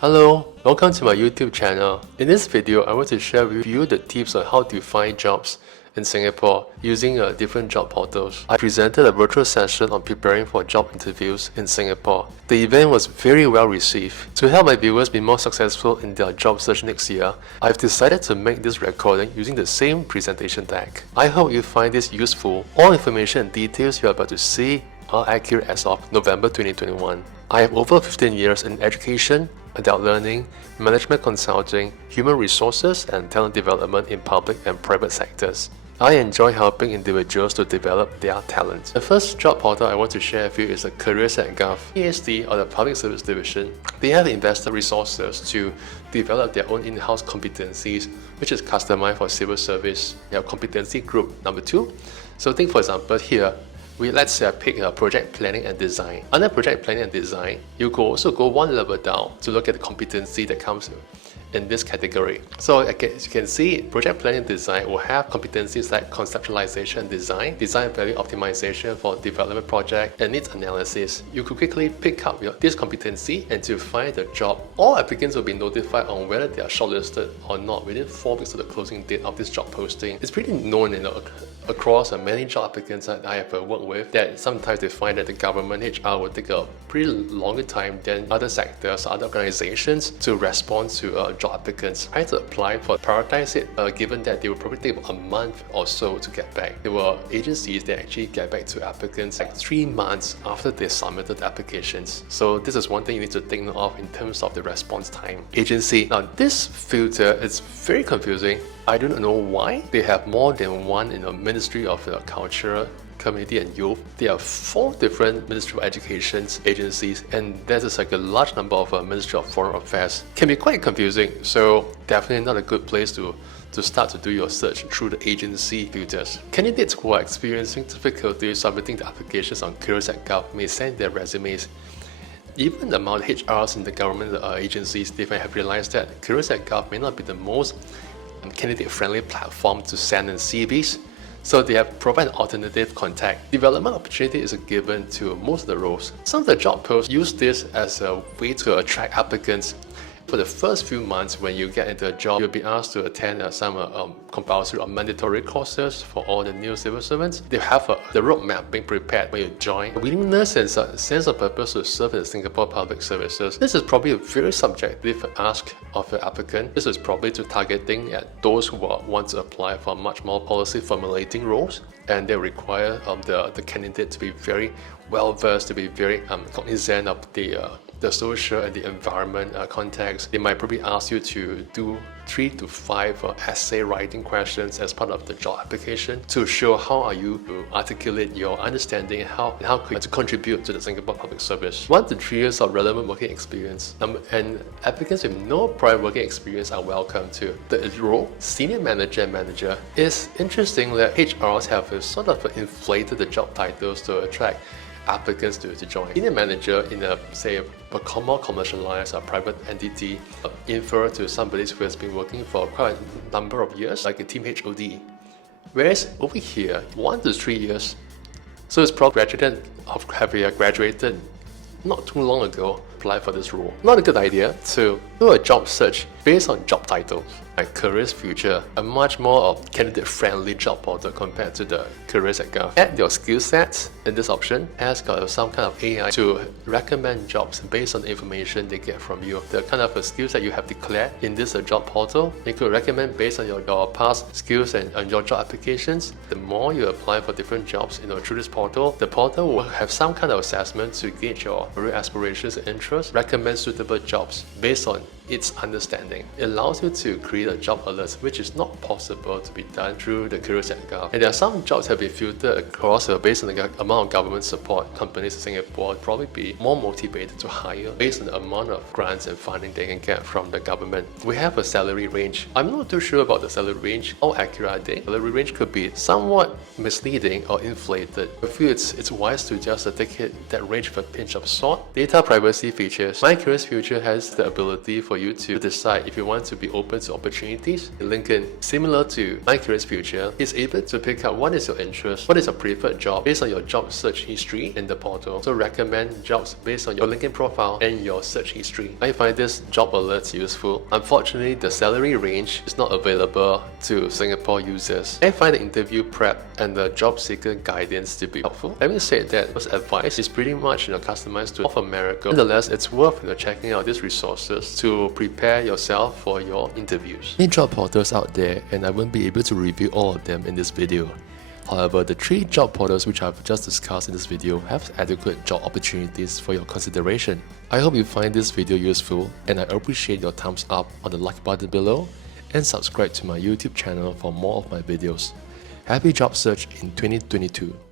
Hello, welcome to my YouTube channel. In this video, I want to share with you the tips on how to find jobs in Singapore using different job portals. I presented a virtual session on preparing for job interviews in Singapore. The event was very well received. To help my viewers be more successful in their job search next year, I've decided to make this recording using the same presentation deck. I hope you find this useful. All information and details you are about to see are accurate as of November 2021. I have over 15 years in education, adult learning, management consulting, human resources, and talent development in public and private sectors. I enjoy helping individuals to develop their talent. The first job portal I want to share with you is the Careers.gov. PSD, or the Public Service Division, they have invested resources to develop their own in-house competencies, which is customized for civil service. They have competency group number 2. So think for example here, let's say I pick project planning and design. Under project planning and design, you could also go one level down to look at the competency that comes in this category. So as you can see, project planning and design will have competencies like conceptualization and design value optimization for development project, and needs analysis. You could quickly pick up this competency, and to find the job, all applicants will be notified on whether they are shortlisted or not within 4 weeks of the closing date of this job posting. It's pretty known across many job applicants that I have worked with that sometimes they find that the government HR will take a pretty longer time than other sectors, other organizations to respond to job applicants. Try to apply for prioritize it, given that they will probably take a month or so to get back. There were agencies that actually get back to applicants like 3 months after they submitted the applications. So this is one thing you need to take note of in terms of the response time. Agency. Now this filter is very confusing. I don't know why they have more than one in the Ministry of Culture, Community and Youth. There are 4 different Ministry of Education agencies, and there's like a large number of Ministry of Foreign Affairs. Can be quite confusing, so definitely not a good place to start to do your search through the agency filters. Candidates who are experiencing difficulty submitting the applications on Careers.gov may send their resumes. Even among HRs in the government agencies, they may have realized that Careers.gov may not be the most candidate-friendly platform to send in CVs, so they have provided alternative contact. Development opportunity is a given to most of the roles. Some of the job posts use this as a way to attract applicants. For the first few months when you get into a job, you'll be asked to attend some compulsory or mandatory courses for all the new civil servants. They have the roadmap being prepared when you join. Willingness and sense of purpose to serve in Singapore public services. This is probably a very subjective ask of the applicant. This is probably targeting at those who want to apply for much more policy formulating roles, and they require the candidate to be very well versed, to be very cognizant of the social and the environment context. They might probably ask you to do 3 to 5 essay writing questions as part of the job application to show how are you to articulate your understanding and how could you to contribute to the Singapore public service. 1 to 3 years of relevant working experience, and applicants with no prior working experience are welcome to. The role, senior manager and manager, is interesting that HRs have sort of inflated the job titles to attract applicants to join. Senior manager in a more commercialized private entity infer to somebody who has been working for quite a number of years, like a team HOD. Whereas over here, 1 to 3 years, so it's probably graduated not too long ago, apply for this role. Not a good idea to do a job search based on job titles. Like Careers Future, a much more candidate-friendly job portal compared to the Careers.gov. Add your skill sets in this option. Has got some kind of AI to recommend jobs based on the information they get from you. The kind of skills that you have declared in this job portal, it could recommend based on your past skills and your job applications. The more you apply for different jobs through this portal, the portal will have some kind of assessment to gauge your career aspirations and interests, recommend suitable jobs based on its understanding. It allows you to create a job alert, which is not possible to be done through the Careers.gov. And there are some jobs that have been filtered across based on the amount of government support. Companies in Singapore would probably be more motivated to hire based on the amount of grants and funding they can get from the government. We have a salary range. I'm not too sure about the salary range. How accurate are they? Salary range could be somewhat misleading or inflated. I feel it's wise to just take that range with a pinch of salt. Data privacy features. My Careers Future has the ability for for you to decide if you want to be open to opportunities. LinkedIn, similar to My Careers Future, is able to pick up what is your interest, what is your preferred job based on your job search history in the portal. So recommend jobs based on your LinkedIn profile and your search history. I find this job alerts useful. Unfortunately, the salary range is not available to Singapore users. I find the interview prep and the job seeker guidance to be helpful. Having said that, this advice is pretty much customized to North America. Nonetheless, it's worth checking out these resources to prepare yourself for your interviews. Many job portals out there, and I won't be able to review all of them in this video. However, the 3 job portals which I've just discussed in this video have adequate job opportunities for your consideration. I hope you find this video useful, and I appreciate your thumbs up on the like button below and subscribe to my YouTube channel for more of my videos. Happy job search in 2022.